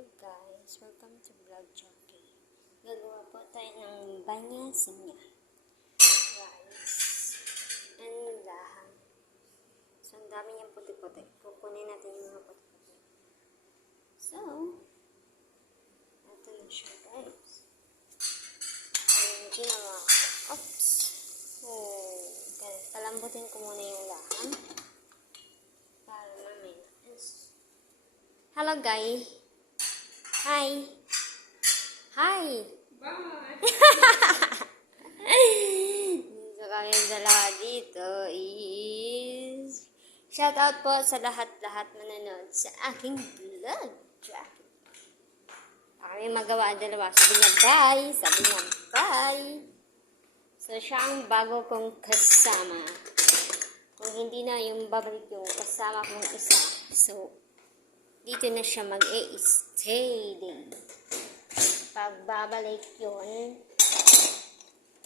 Hello guys, welcome to Vlog Jockey. Gagawa po tayo ng banya-sinya, rice, and laham. So, ang dami niyang puti-puti. Kukunin natin yung mga puti-puti. So, ito na siya guys. Ang ginawa ko. Oops! So, palambutin ko muna yung laham. Para mamaya. Hello guys! Hi! Hi! Bye! So kami dalawa dito is shout out po sa lahat-lahat manonood sa aking vlog. Kami magawa dalawa. Sabi niya bye! Sabi niya bye! So siya ang bago kong kasama. Kung hindi na yung babalik yung kasama kong isa. So, dito na siya mag-e-stay din. Pagbabalik yun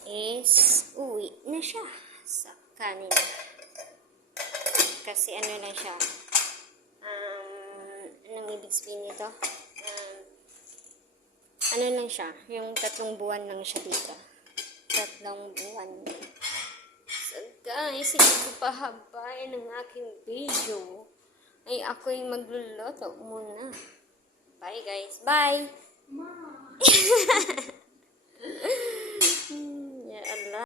is uwi na siya sa kanila. Kasi ano lang siya, anong ibig sabihin nito? Ano lang siya, yung 3 buwan lang siya dito. 3 buwan. So guys, hindi ko pahabayan ang aking video. Ay, ako'y magluluto muna. Bye, guys. Bye! Ma! Ya Allah.